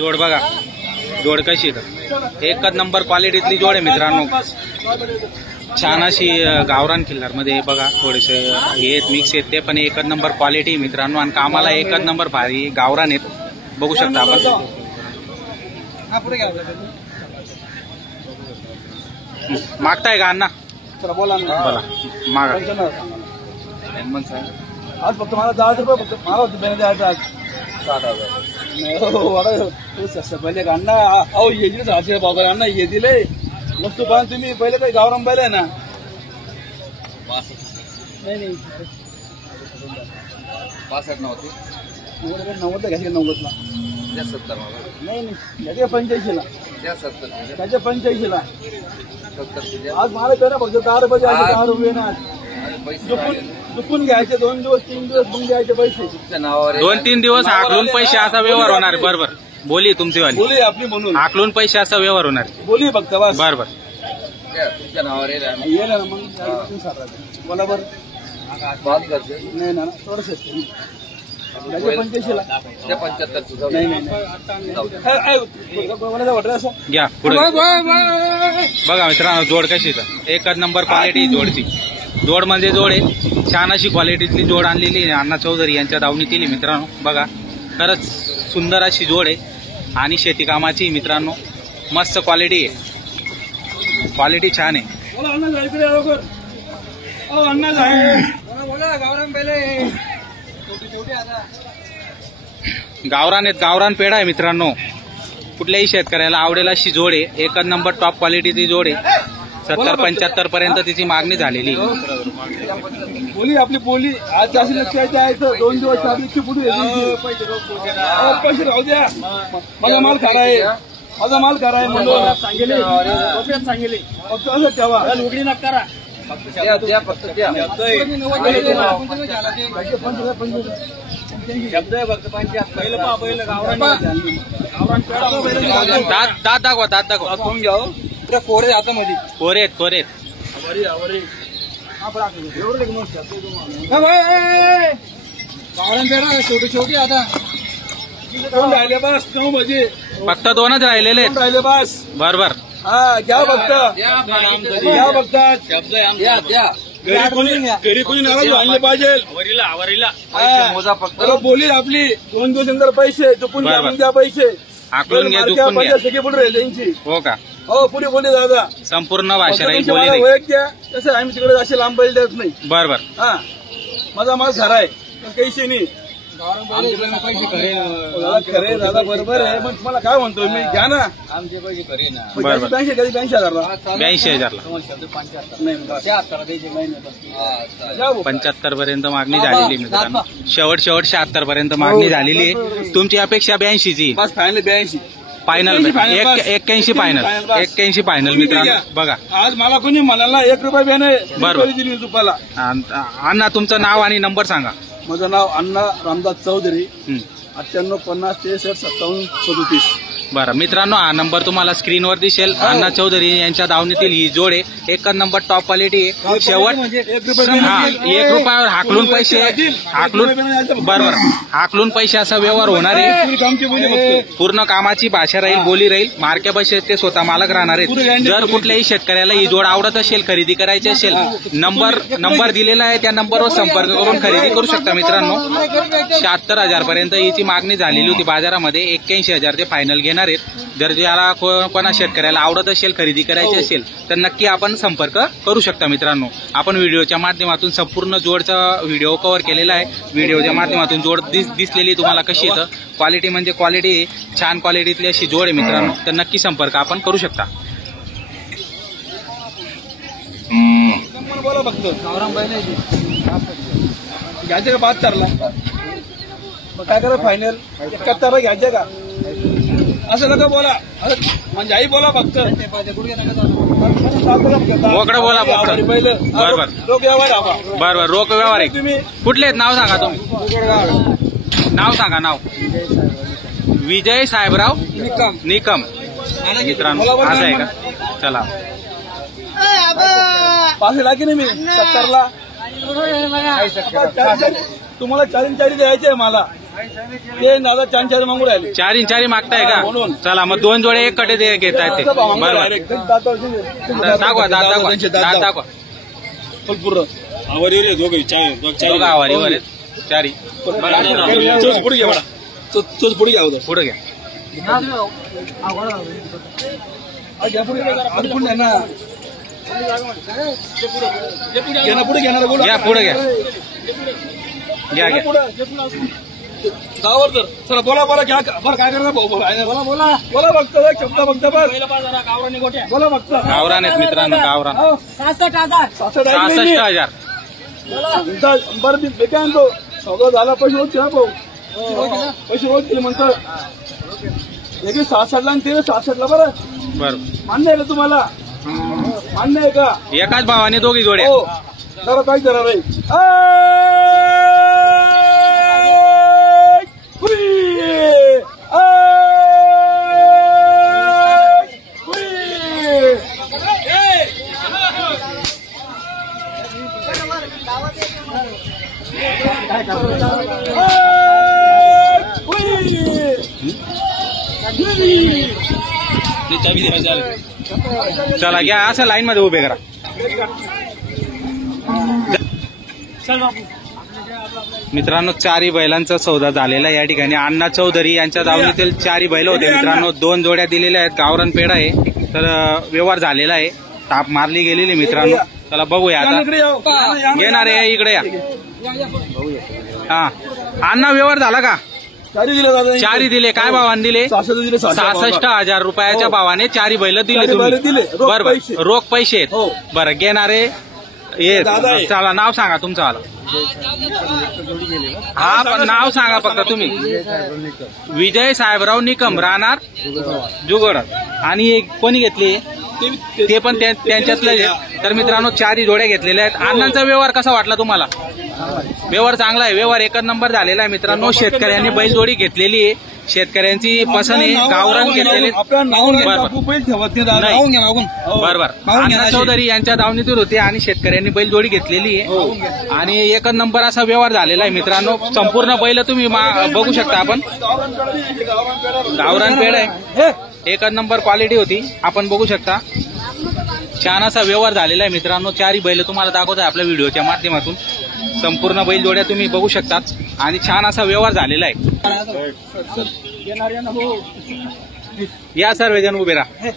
जोड बघा, जोड कशी आहे, एकच नंबर क्वालिटीतली जोड आहे मित्रांनो. छान अशी गावरान किल्लार मध्ये बघा, थोडेसे हे मिक्स आहेत ते, पण एकच नंबर क्वालिटी मित्रांनो. आणि कामाला एकच नंबर भारी गावरान आहेत, बघू शकता आपण. मागताय का अण्णा? बोला बोला मागा. आज फक्त मला 10 रुपये फक्त मागा होते द्यायचं आज 60,000 पहिले का अण्णा अहो ये दिले 700 बाबा अण्णा ये दिले वस्तू पाहून तुम्ही पहिले काही गावरान पाहिले ना. नाही 65 नव्हते 90 घ्यायचे 90ला 70 नाही त्याच्या 85ला त्याच्या 85ला आज मला करा फक्त 10 रुपये 10 रुपये ना दुपून घ्यायचे 2 दिवस 3 दिवस मग द्यायचे पैसे 2-3 दिवस हाकलून पैसे असा व्यवहार होणार. बरोबर बोली तुमची वाली, बोली आपली म्हणून हाकलून पैसे असा व्यवहार होणार. बोली फक्त बस बरोबर तुमच्या नावावर ये ना मग बोला बरं नाही ना थोडंसं 85ला 75 नाही घ्या पुढे. बघा मित्रांनो जोड कशी आहे, एकच नंबर क्वालिटी जोडची. जोड म्हणजे जोड आहे, छान अशी क्वालिटीतली जोड आणलेली आहे अण्णा चौधरी यांच्या दावणीतील मित्रांनो. बघा खरंच सुंदर अशी जोड आहे आणि शेती कामाची मित्रांनो. मस्त क्वालिटी आहे, क्वालिटी छान आहे. गावरान आहेत, गावरान पेढा आहे मित्रांनो. कुठल्याही शेतकऱ्याला आवडेल अशी जोड आहे, एकच नंबर टॉप क्वालिटीची जोड आहे. 70-75 पर्यंत तिची मागणी झालेली. बोली आपली बोली आज जास्त लक्षात आहे 2 दिवस 4 दिवशी पुढे पैसे राहू द्या. माझा माल खरा आहे, माझा माल खरा आहे म्हणून सांगेल फक्त असं ठेवा उघडी नका करा फक्त दात दाखवा, दात दाखवा. पोरे आता मध्ये कोरेत छोटी आता राहिले बस 9 बजे फक्त 2च राहिलेले आहेत. राहिले बस बरोबर. हा घ्या फक्त घ्या फक्त घरी कोणी नाराज आणले पाहिजे. बोली आपली 2 दिवसानंतर पैसे चुकून द्या पैसे आकलून घ्या चुकून घ्या. सगळी पुढे राहील त्यांची. हो का? हो पुढे बोली दादा संपूर्ण भाषा राहील बोली द्या. तसं आम्ही तिकडे असे लांब बैल देत नाही. बरोबर. हा माझा माल खरा आहे काही नाही खरे दादा बरोबर आहे. मग तुम्हाला काय म्हणतो मी घ्या ना आमचे पैसे खरे ना. 82,000ला 75 पर्यंत मागणी झालेली मित्रांनो. शेवट 76 पर्यंत मागणी झालेली आहे. तुमची अपेक्षा 82ची बस फायनल 82 फायनल 81 फायनल 81 फायनल मित्रांनो. बघा आज मला कोणी म्हणाला 1 रुपया बियाणे बरोबर दिली रुपयाला. अण्णा तुमचं नाव आणि नंबर सांगा. माझं नाव अण्णा रामदास चौधरी 98 50 63 57 37. बरं मित्रांनो हा नंबर तुम्हाला स्क्रीनवर दिसेल. अण्णा चौधरी यांच्या दावणीतील ही जोड आहे, एकच नंबर टॉप क्वालिटी आहे. शेवट 1 रुपयावर हाकलून पैसे बरोबर हाकलून पैसे असा व्यवहार होणार आहे. पूर्ण कामाची भाषा राहील, बोली राहील. मार्के पैसे ते स्वतः मालक राहणार आहेत. जर कुठल्याही शेतकऱ्याला ही जोड आवडत असेल, खरेदी करायची असेल, नंबर दिलेला आहे त्या नंबरवर संपर्क करून खरेदी करू शकता मित्रांनो. 76,000 पर्यंत हिची मागणी झालेली होती बाजारामध्ये. 81,000 ते फायनल घेणार. जर याला कोणा शेतकऱ्याला आवडत असेल, खरेदी करायची असेल तर नक्की आपण संपर्क करू शकता मित्रांनो. आपण व्हिडिओच्या माध्यमातून संपूर्ण जोडचा व्हिडिओ कव्हर केलेला आहे. व्हिडिओच्या माध्यमातून जोड दिसलेली तुम्हाला कशी येतं. क्वालिटी म्हणजे क्वालिटी, छान क्वालिटीतली अशी जोड आहे मित्रांनो. तर नक्की संपर्क आपण करू शकता. घ्यायचे का 72ला मग काय करा फायनल 71ला घ्यायचे का असं नका बोला. म्हणजे आई बोला फक्त मोकळं बोला फक्त. बरोबर रोख व्यवहार बरोबर रोख व्यवहार आहे. तुम्ही कुठले आहेत? नाव सांगा तुम्ही. नाव सांगा. नाव विजय साहेबराव निकम मित्रांनो. असं आहे का? चला पाचशे लागे नाही मी 70ला तुम्हाला 40 द्यायचे आहे मला. ते दादा चार मागून राहिले. चारी चारी मागताय का? म्हणून. चला मग दोन जोडे एक कटे घेतायत ते. बरोबर दाखवा दात दाखवा पूर्ण आवारी रे दोघे दोघं आवारीवर आहेत. चारी पुढे घ्या मला पुढे घ्या उद्या पुढे घ्या. पुढे घेणार बोला घ्या पुढे घ्या घ्या घ्या. गावावर तर चला बोला बोला घ्या बरं काय करणार भाऊ बोला बोला बोला बघतो एक शब्द बघतो बस बोला बघतो गावरान आहेत मित्रांनो गावरान. 66,000 66,000 बरं बेटे आणतो सगळं झाला पैसे रोज दिला भाऊ पैसे रोज दिले म्हणतात एक 66ला आणि ते 66ला बरं बरं. मान्य आहे ना तुम्हाला मान्य आहे का एकाच भावाने दोघी जोड्या. हो जरा काय करणार आहे चला घ्या असं लाईन मध्ये उभे करा. मित्रांनो चारी बैलांचा सौदा झालेला आहे या ठिकाणी. अण्णा चौधरी यांच्या दावणीतील चारी बैल होते मित्रांनो. दोन जोड्या दिलेल्या आहेत. गावरान पेढा आहे तर व्यवहार झालेला आहे. ताप मारली गेलेली मित्रांनो. चला बघूया आता घेणार आहे इकडे या. हा अण्णा व्यवहार झाला का? चारी दिले. काय भावाने दिले? 66,000 रुपयाच्या भावाने चारी बैल दिले तुम्ही. बरोबर रोख पैसे आहेत. बरं घेणारे ये चला नाव सांगा तुमचं वाला. हा पण नाव सांगा फक्त तुम्ही. विजय साहेबराव निकम राहणार जुगड. आणि एक कोणी घेतली ते पण त्यांच्यातलं. तर मित्रांनो चारी जोड्या घेतलेल्या आहेत. अण्णांचा व्यवहार कसा वाटला तुम्हाला? व्यवहार चांगला आहे. व्यवहार एकच नंबर झालेला आहे मित्रांनो. शेतकऱ्यांनी बैलजोडी घेतलेली आहे. शेतकऱ्यांची पसंत आहे. गावरान घेतलेले बरोबर. अण्णा चौधरी यांच्या दावणीतून होते आणि शेतकऱ्यांनी बैलजोडी घेतलेली आहे. आणि एकच नंबर असा व्यवहार झालेला आहे मित्रांनो. संपूर्ण बैल तुम्ही बघू शकता. आपण गावरान पेढ आहे. एकच नंबर क्वालिटी होती. आपण बघू शकता. छान असा व्यवहार झालेला आहे मित्रांनो. चारी बैल तुम्हाला दाखवत आहे आपल्या व्हिडिओच्या माध्यमातून. संपूर्ण बैल जोड्या तुम्ही बघू शकतात आणि छान असा व्यवहार झालेला आहे. या सर्वजण उभे राहा.